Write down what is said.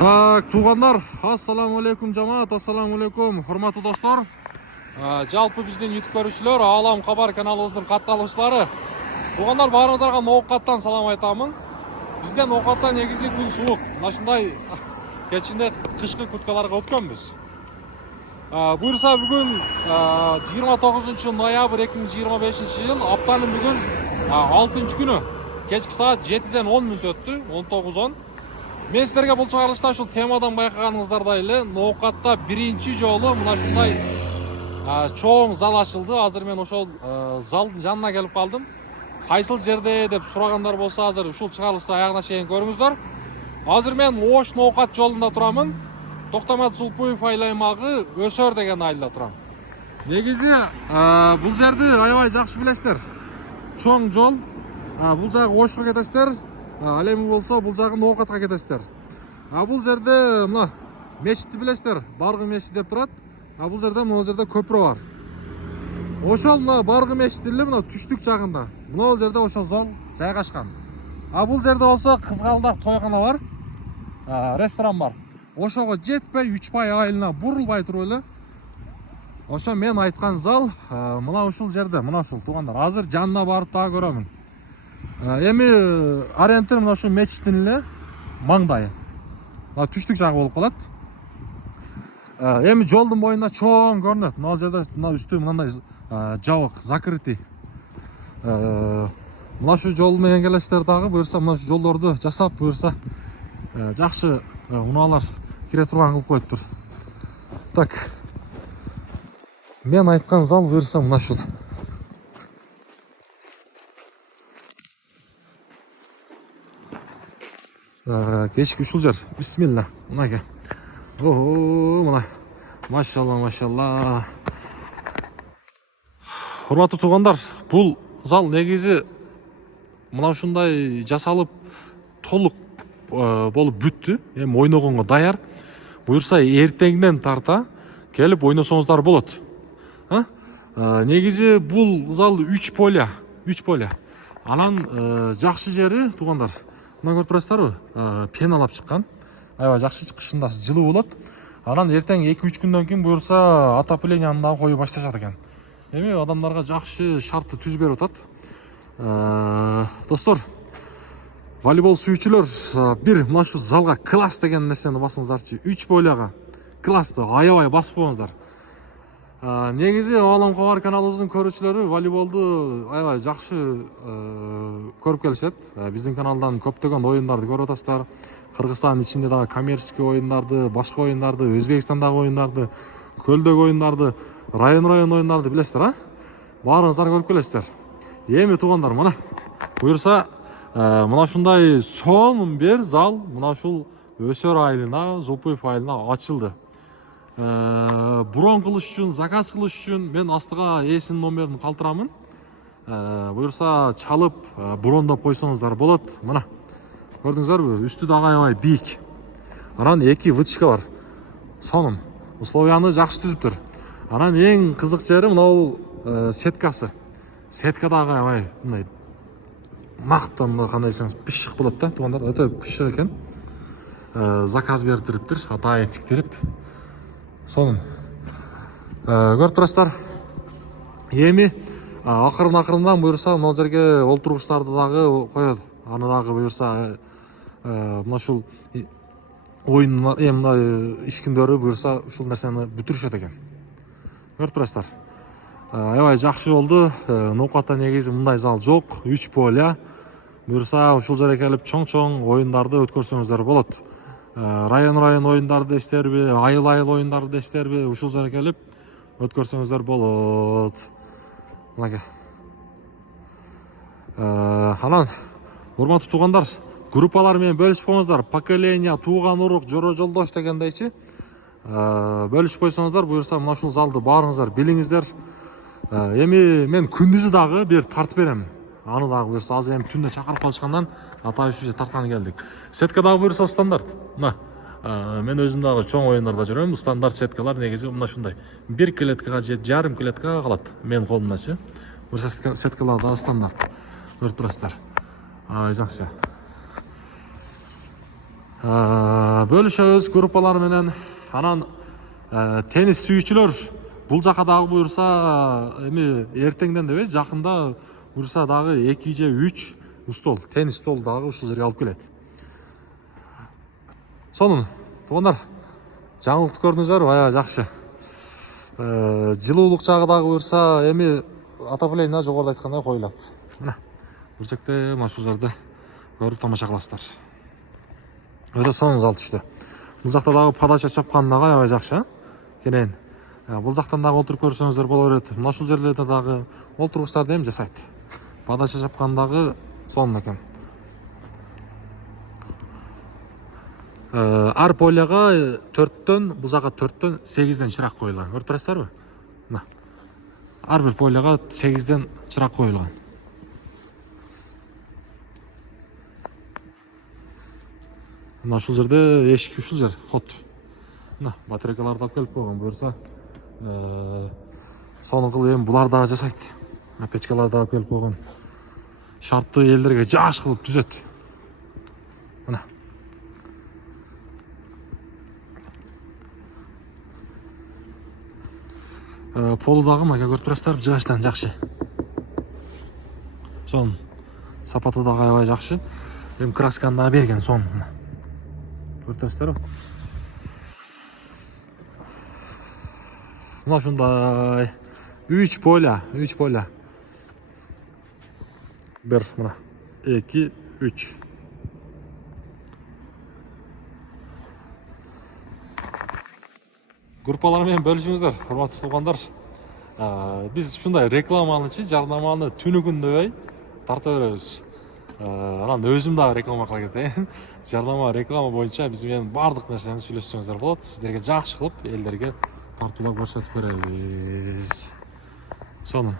Так, туғандар, ассаламу алейкум жамаат, ассаламу алейкум, хурматтуу достор. Жалпы биздин YouTube көрүүчүлөр, Алам Кабар каналыбыздын катталуучулары. Туғандар, баарыңыздарга ноокаттан салам айтамын. Бизден ноокатта негизи күн суук. Мынашындай кечинде кышкы курткаларга өткөнбүз. Буюрса бүгүн 29 ноябрь 2025 жыл, аптанын бүгүн 6-күнү. Кечки саат 7-ден 10 мүнөт өттү, 19:10. Мен сіздерге бұл чыгарылышта ушул темадан байкаганыңыздардай эле ноокатта биринчи жолу мына ушундай чоң зал ачылды. Азыр мен ошол залдын жанына келип калдым. Кайсыл жерде деп сурагандар болсо, азыр ушул чыгарылышты аягына чейин көрүңүздөр. Азыр мен Ош ноокат жолунда турамын. Токтомат Зулпуев айлаймагы Өсөр деген айылда турам. Негизи бул жерди аябай жакшы билесиздер. Чоң жол. Бул жагы Ошко кетесиздер. Ал эми болсо бул жагы ноокатка кетесиздер. Бул жерде мына мечитти билесиздер, Баргы мечити деп турат. Бул жерде мына жерде көпүрө бар. Ошол мына Баргы мечитин эле мына түштүк жагында. Мына жерде ошол зал жайгашкан. Бул жерде болсо Кызгалдак тойкана бар, ресторан бар. Ошого жетпей 3 пай айылына бурулбай туруп эле ошо мен айткан зал мына ушул жерде, мына ушул туугандар. Азыр жанына барып дагы көрөмүн. Эми ориентир мына ушул мечиттин эле маңдайы. Түштүк жагы болуп калат. Эми жолдун боюнда чоң көрүнөт. Мына жерде мына үстү мындай жабык, закрытый. Мына ушул жол менен келесиздер дагы, буюрса мына жолдорду жасап, буюрса жакшы унаалар кире турган кылып коюптур. Так. Мен айткан зал буюрса мына ушул. Кечки ушул жер. Бисмилла. Мынаке. Мына. Машалла, машалла. Урматтуу туугандар, бул зал негизи мына ушундай жасалып толук болуп бүттү. Эми ойногонго даяр. Буюрса эртеңден тарта келип ойносоңуздар болот. Негизи бул зал 3 поля. Анан жакшы жери туугандар. Мына көрүп турасыздарбы? Пеналап чыккан. Аябай жакшы, кышында жылуу болот. Анан эртең 2-3 күндөн кийин буюрса отопленияны да коюп башташат экен. Эми адамдарга жакшы шартты түз берип атат. Достор, волейбол сүйүүчүлөр, бир мына ушул залга класс деген нерсени басыңыздарчы. 3 поляга классты аябай басып коюңуздар. Негизи Алам Кабар каналыбыздын көрүүчүлөрү волейболду аябай жакшы көрүп келишет. Биздин каналдан көптөгөн оюндарды көрүп атасыздар. Кыргызстандын ичинде дагы коммерческий оюндарды, башка оюндарды, Өзбекстандагы оюндарды, көлдөгү оюндарды, район оюндарды билесиздер, баарыңыздар көрүп келесиздер. Эми туугандар, мына буюрса мына ушундай сонун бир зал мына ушул Өсөр айылына, Зулпуев айылына ачылды. Бурон кылыш үчүн, заказ кылыш үчүн мен астыга ээсинин номерин калтырамын. Буюрса чалып брондоп койсоңуздар болот. Мына көрдүңүздөрбү? Үстү дагы аябай бийик. Анан 2 вытычка бар. Сонун. Условияны жакшы түзүптүр. Анан эң кызык жери мына сеткасы. Сетка дагы аябай мындай макта, кандай десеңиз, пишик болот да, туугандар. Өтө пишик экен. Заказ бериптириптир, атайын тиктирип. Сонун. Көрүп турасыздар. Эми акырын-акырындан буюрса мына жерге олтургучтарды дагы коет. Аны дагы буюрса мына ушул оюн эми иш күндөрү буюрса ушул нерсени бүтүрүшөт экен. Көрүп турасыздар. Аябай жакшы болду. Ноокатта негизи мындай зал жок. 3 поля. Буюрса ушул жерге келип чоң-чоң оюндарды өткөрсөңүздөр болот. Район оюндарды дестерби, айыл оюндарды дестерби, ушул жерге келип өткөрсөңүздөр болот. Мынаке. Анан урматтуу туугандар, группалар менен бөлүшүп коюңуздар. Поколение, тууган урук, жора жолдош дегендейчи. Бөлүшүп койсоңуздар, буюрса мына ушул залды баарыңыздар билиңиздер. Эми мен күндүзү дагы бир тартып берем. Аны дагы буюрса азыр эми түндө чакырып калышкандан атайын ушул тартканы келдик. Сетка дагы буюрса стандарт. Мына мен өзүм дагы чоң оюндарда жүрөм. Стандарт сеткалар негизи мына ушундай. 1 клеткага же жарым клеткага калат. Мен колумдачы. Буюрса сеткалар дагы стандарт. Көрүп турасыздар. Жакшы. Бөлүшөбүз группалар менен. Анан теннис сүйүүчүлөр бул жака дагы буюрса эми эртеңден да эмес, жакында буюрса дагы 2 же 3 стол, теннис стол дагы ушул жерге алып келет. Сонун туугандар, жаңылыкты көрдүңүздөр, аябай жакшы. Жылуулук жагы дагы буюрса эми отопление жогоруда айткандай коюлат. Мына бул жерде мына ушул жерде көрүп тамаша кыласыздар. Өтө сонун зал түштү. Бул жакта дагы подача чапкан дагы аябай жакшы. Кенен бул жактан дагы отуруп көрсөңүздөр боло берет. Мына ушул жерлерде дагы олтургучтарды эми жасайт. Подача чапкан дагы сонун экен. Ар поляга 4төн, бул жака 4төн 8ден чырак коюлган. Көрүп турасыздарбы? Мына. Ар бир поляга 8ден чырак коюлган. Мына ушул жерде эшик, ушул жер ход. Мына батарейкаларды алып келип койгон. Буюрса сонун кылып эми булар дагы жасайт. Мына печкаларды алып келип койгон. Шартты элдерге жаш кылып түзөт. Мына. Полу дагы мына көрүп турасыздарбы, жыгачтан жакшы. Сонун. Сапаты дагы аябай жакшы. Эми красканы дагы берген сонун. Көрүп турасыздарбы? Мына ушундай 3 поля. 1 мына 2 3. Группалар менен бөлүшүңүздөр, урматтуу туугандар. Биз ушундай рекламанычы, жарнаманы түнү күндөбөй тарта беребиз. Анан өзүм дагы реклама кыла кетейин. Жарнама, реклама боюнча биз менен бардык нерсени сүйлөшсөңүздөр болот. Сиздерге жакшы кылып элдерге тартуулап көрсөтүп беребиз. Сонун.